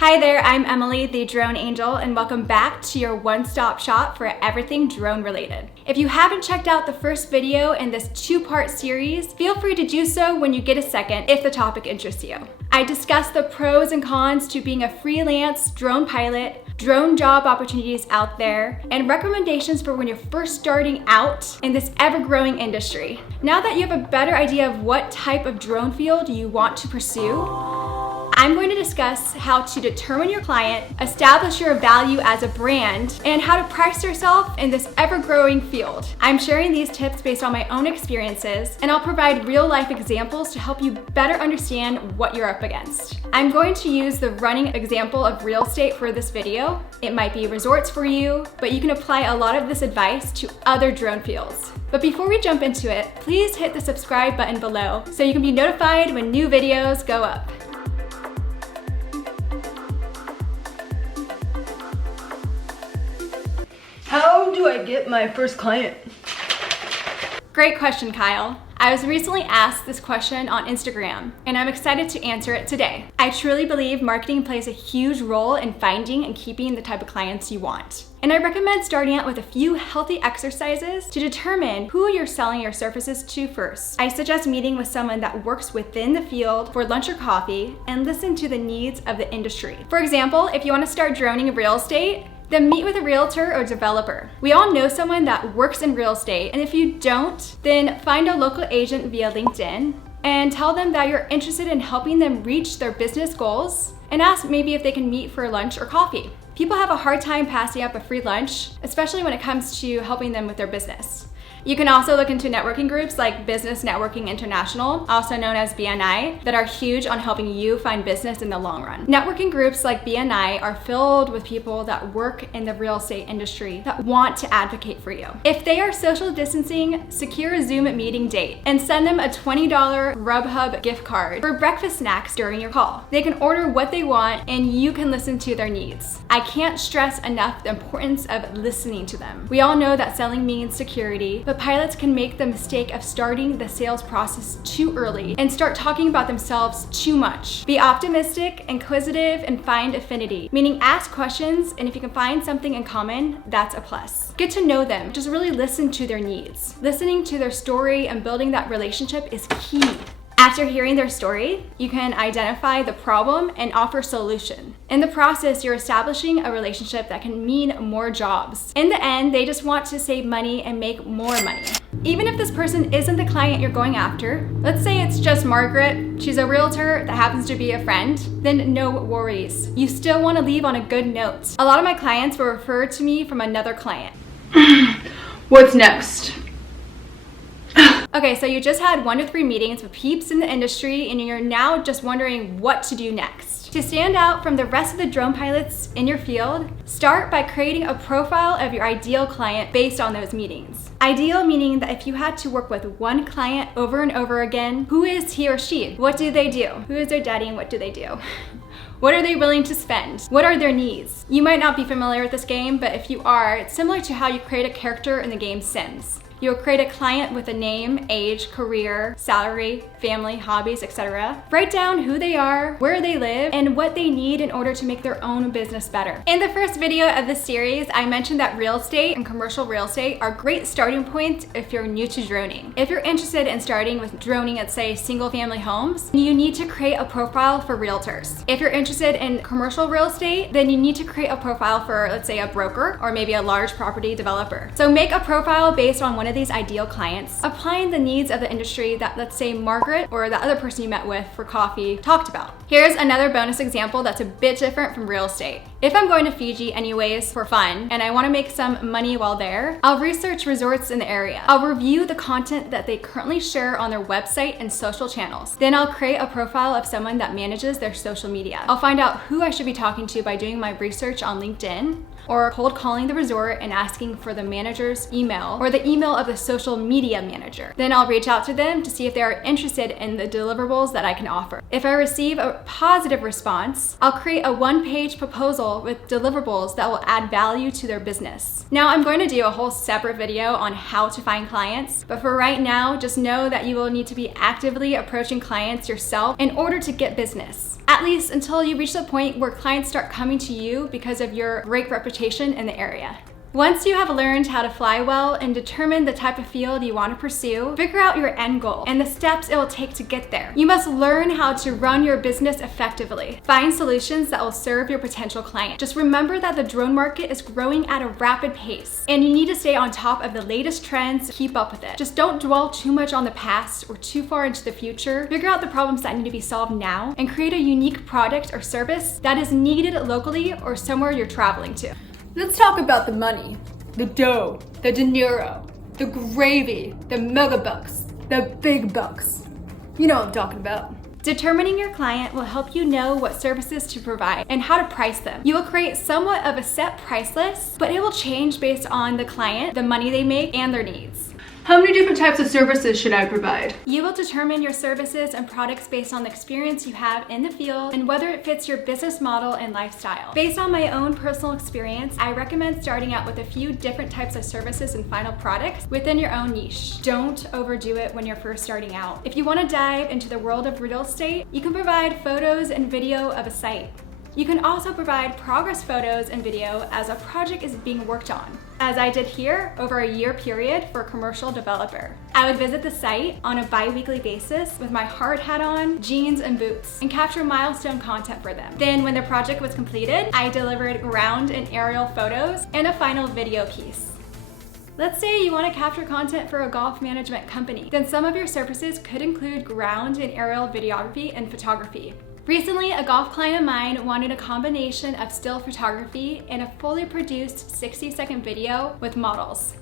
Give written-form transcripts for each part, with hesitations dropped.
Hi there, I'm Emily, the Drone Angel, and welcome back to your one-stop shop for everything drone related. If you haven't checked out the first video in this two-part series, feel free to do so when you get a second if the topic interests you. I discuss the pros and cons to being a freelance drone pilot, drone job opportunities out there, and recommendations for when you're first starting out in this ever-growing industry. Now that you have a better idea of what type of drone field you want to pursue, I'm going to discuss how to determine your client, establish your value as a brand, and how to price yourself in this ever-growing field. I'm sharing these tips based on my own experiences, and I'll provide real-life examples to help you better understand what you're up against. I'm going to use the running example of real estate for this video. It might be resorts for you, but you can apply a lot of this advice to other drone fields. But before we jump into it, please hit the subscribe button below so you can be notified when new videos go up. How do I get my first client? Great question, Kyle. I was recently asked this question on Instagram, and I'm excited to answer it today. I truly believe marketing plays a huge role in finding and keeping the type of clients you want. And I recommend starting out with a few healthy exercises to determine who you're selling your services to first. I suggest meeting with someone that works within the field for lunch or coffee and listen to the needs of the industry. For example, if you want to start droning in real estate, then meet with a realtor or developer. We all know someone that works in real estate, and if you don't, then find a local agent via LinkedIn and tell them that you're interested in helping them reach their business goals and ask maybe if they can meet for lunch or coffee. People have a hard time passing up a free lunch, especially when it comes to helping them with their business. You can also look into networking groups like Business Networking International, also known as BNI, that are huge on helping you find business in the long run. Networking groups like BNI are filled with people that work in the real estate industry that want to advocate for you. If they are social distancing, secure a Zoom meeting date and send them a $20 Grubhub gift card for breakfast snacks during your call. They can order what they want and you can listen to their needs. I can't stress enough the importance of listening to them. We all know that selling means security, but pilots can make the mistake of starting the sales process too early and start talking about themselves too much. Be optimistic, inquisitive, and find affinity, meaning ask questions, and if you can find something in common, that's a plus. Get to know them, just really listen to their needs. Listening to their story and building that relationship is key. After hearing their story, you can identify the problem and offer a solution. In the process, you're establishing a relationship that can mean more jobs. In the end, they just want to save money and make more money. Even if this person isn't the client you're going after, let's say it's just Margaret, she's a realtor that happens to be a friend, then no worries. You still want to leave on a good note. A lot of my clients were referred to me from another client. What's next? Okay, so you just had 1 to 3 meetings with peeps in the industry and you're now just wondering what to do next. To stand out from the rest of the drone pilots in your field, start by creating a profile of your ideal client based on those meetings. Ideal meaning that if you had to work with one client over and over again, who is he or she? What do they do? Who is their daddy and what do they do? What are they willing to spend? What are their needs? You might not be familiar with this game, but if you are, it's similar to how you create a character in the game Sims. You'll create a client with a name, age, career, salary, family, hobbies, etc. Write down who they are, where they live, and what they need in order to make their own business better. In the first video of this series, I mentioned that real estate and commercial real estate are great starting points if you're new to droning. If you're interested in starting with droning at, say, single-family homes, you need to create a profile for realtors. If you're interested in commercial real estate, then you need to create a profile for, let's say, a broker or maybe a large property developer. So make a profile based on one of these ideal clients, applying the needs of the industry that, let's say, Margaret or the other person you met with for coffee talked about. Here's another bonus example that's a bit different from real estate. If I'm going to Fiji anyways for fun and I want to make some money while there, I'll research resorts in the area. I'll review the content that they currently share on their website and social channels. Then I'll create a profile of someone that manages their social media. I'll find out who I should be talking to by doing my research on LinkedIn or cold calling the resort and asking for the manager's email or the email of the social media manager. Then I'll reach out to them to see if they are interested in the deliverables that I can offer. If I receive a positive response, I'll create a one-page proposal with deliverables that will add value to their business. Now I'm going to do a whole separate video on how to find clients, but for right now, just know that you will need to be actively approaching clients yourself in order to get business. at least until you reach the point where clients start coming to you because of your great reputation in the area. Once you have learned how to fly well and determine the type of field you want to pursue, figure out your end goal and the steps it will take to get there. You must learn how to run your business effectively. Find solutions that will serve your potential client. Just remember that the drone market is growing at a rapid pace, and you need to stay on top of the latest trends to keep up with it. Just don't dwell too much on the past or too far into the future. Figure out the problems that need to be solved now and create a unique product or service that is needed locally or somewhere you're traveling to. Let's talk about the money, the dough, the dinero, the gravy, the mega bucks, the big bucks. You know what I'm talking about. Determining your client will help you know what services to provide and how to price them. You will create somewhat of a set price list, but it will change based on the client, the money they make, and their needs. How many different types of services should I provide? You will determine your services and products based on the experience you have in the field and whether it fits your business model and lifestyle. Based on my own personal experience, I recommend starting out with a few different types of services and final products within your own niche. Don't overdo it when you're first starting out. If you want to dive into the world of real estate, you can provide photos and video of a site. You can also provide progress photos and video as a project is being worked on, as I did here over a year period for a commercial developer. I would visit the site on a bi-weekly basis with my hard hat on, jeans, and boots, and capture milestone content for them. Then when the project was completed, I delivered ground and aerial photos and a final video piece. Let's say you want to capture content for a golf management company, then some of your services could include ground and aerial videography and photography. Recently, a golf client of mine wanted a combination of still photography and a fully produced 60-second video with models.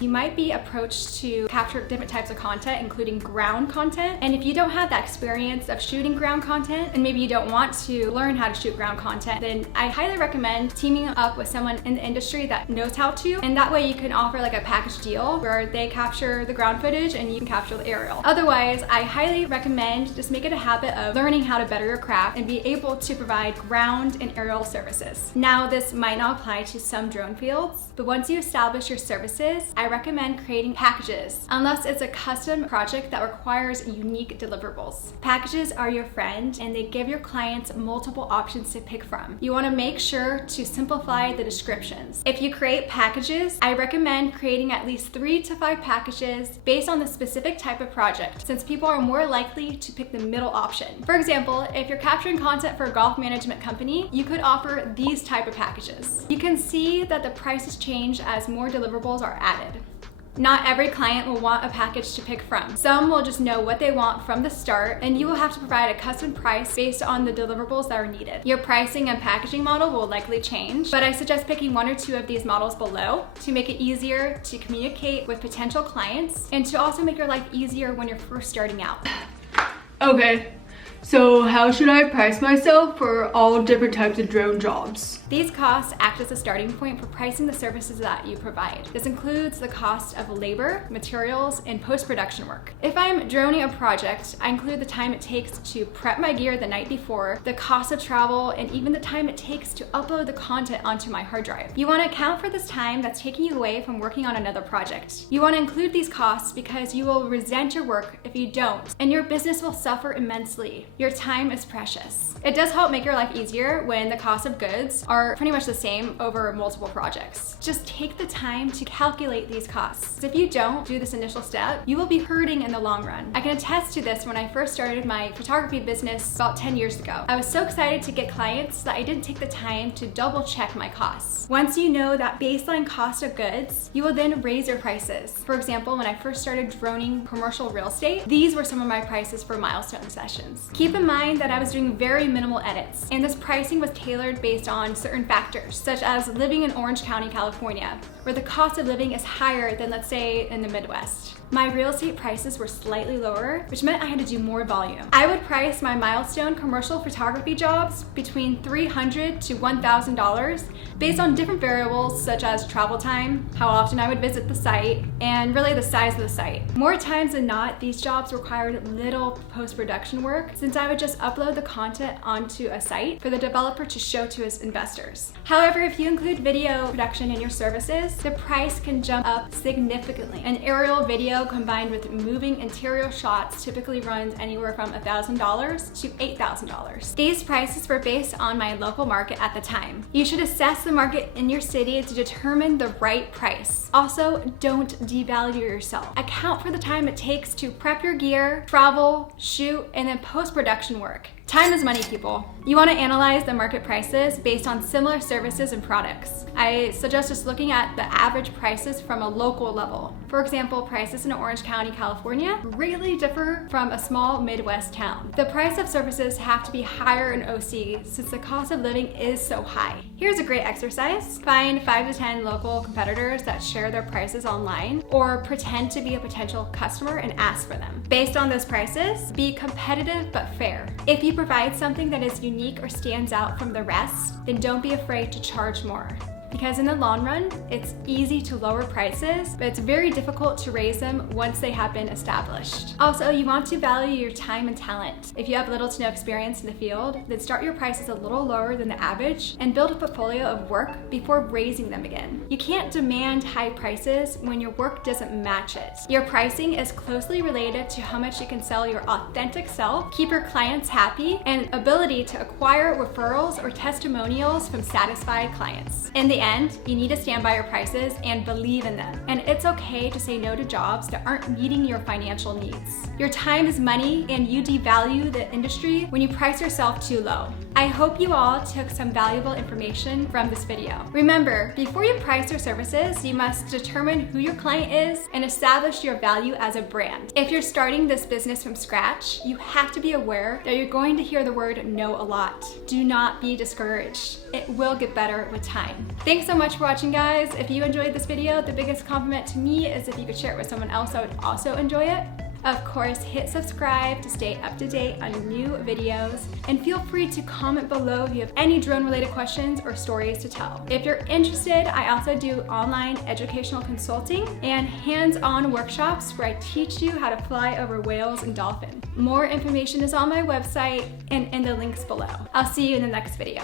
You might be approached to capture different types of content, including ground content. And if you don't have that experience of shooting ground content, and maybe you don't want to learn how to shoot ground content, then I highly recommend teaming up with someone in the industry that knows how to. And that way you can offer like a package deal where they capture the ground footage and you can capture the aerial. Otherwise, I highly recommend just make it a habit of learning how to better your craft and be able to provide ground and aerial services. Now, this might not apply to some drone fields, but once you establish your services, I recommend creating packages, unless it's a custom project that requires unique deliverables. Packages are your friend and they give your clients multiple options to pick from. You want to make sure to simplify the descriptions. If you create packages, I recommend creating at least 3 to 5 packages based on the specific type of project, since people are more likely to pick the middle option. For example, if you're capturing content for a golf management company, you could offer these type of packages. You can see that the prices change as more deliverables are added. Not every client will want a package to pick from. Some will just know what they want from the start, and you will have to provide a custom price based on the deliverables that are needed. Your pricing and packaging model will likely change, but I suggest picking 1 or 2 of these models below to make it easier to communicate with potential clients and to also make your life easier when you're first starting out. Okay, so how should I price myself for all different types of drone jobs? These costs act as a starting point for pricing the services that you provide. This includes the cost of labor, materials, and post-production work. If I'm droning a project, I include the time it takes to prep my gear the night before, the cost of travel, and even the time it takes to upload the content onto my hard drive. You want to account for this time that's taking you away from working on another project. You want to include these costs because you will resent your work if you don't, and your business will suffer immensely. Your time is precious. It does help make your life easier when the cost of goods are pretty much the same over multiple projects. Just take the time to calculate these costs. If you don't do this initial step, you will be hurting in the long run. I can attest to this when I first started my photography business about 10 years ago. I was so excited to get clients that I didn't take the time to double check my costs. Once you know that baseline cost of goods, you will then raise your prices. For example, when I first started droning commercial real estate, these were some of my prices for milestone sessions. Keep in mind that I was doing very minimal edits, and this pricing was tailored based on certain factors, such as living in Orange County, California, where the cost of living is higher than, let's say, in the Midwest. My real estate prices were slightly lower, which meant I had to do more volume. I would price my milestone commercial photography jobs between $300 to $1,000 based on different variables such as travel time, how often I would visit the site, and really the size of the site. More times than not, these jobs required little post-production work since I would just upload the content onto a site for the developer to show to his investors. However, if you include video production in your services, the price can jump up significantly. An aerial video video combined with moving interior shots typically runs anywhere from $1,000 to $8,000. These prices were based on my local market at the time. You should assess the market in your city to determine the right price. Also, don't devalue yourself. Account for the time it takes to prep your gear, travel, shoot, and then post-production work. Time is money, people. You want to analyze the market prices based on similar services and products. I suggest just looking at the average prices from a local level. For example, prices in Orange County, California greatly differ from a small Midwest town. The price of services have to be higher in OC since the cost of living is so high. Here's a great exercise. Find 5 to 10 local competitors that share their prices online or pretend to be a potential customer and ask for them. Based on those prices, be competitive but fair. If you provide something that is unique or stands out from the rest, then don't be afraid to charge more. Because in the long run, it's easy to lower prices, but it's very difficult to raise them once they have been established. Also, you want to value your time and talent. If you have little to no experience in the field, then start your prices a little lower than the average and build a portfolio of work before raising them again. You can't demand high prices when your work doesn't match it. Your pricing is closely related to how much you can sell your authentic self, keep your clients happy, and ability to acquire referrals or testimonials from satisfied clients. In the end, you need to stand by your prices and believe in them. And it's okay to say no to jobs that aren't meeting your financial needs. Your time is money, and you devalue the industry when you price yourself too low. I hope you all took some valuable information from this video. Remember, before you price your services, you must determine who your client is and establish your value as a brand. If you're starting this business from scratch, you have to be aware that you're going to hear the word no a lot. Do not be discouraged. It will get better with time. Thanks so much for watching, guys. If you enjoyed this video, the biggest compliment to me is if you could share it with someone else that would also enjoy it. Of course, hit subscribe to stay up to date on new videos, and feel free to comment below if you have any drone related questions or stories to tell. If you're interested, I also do online educational consulting and hands-on workshops where I teach you how to fly over whales and dolphins. More information is on my website and in the links below. I'll see you in the next video.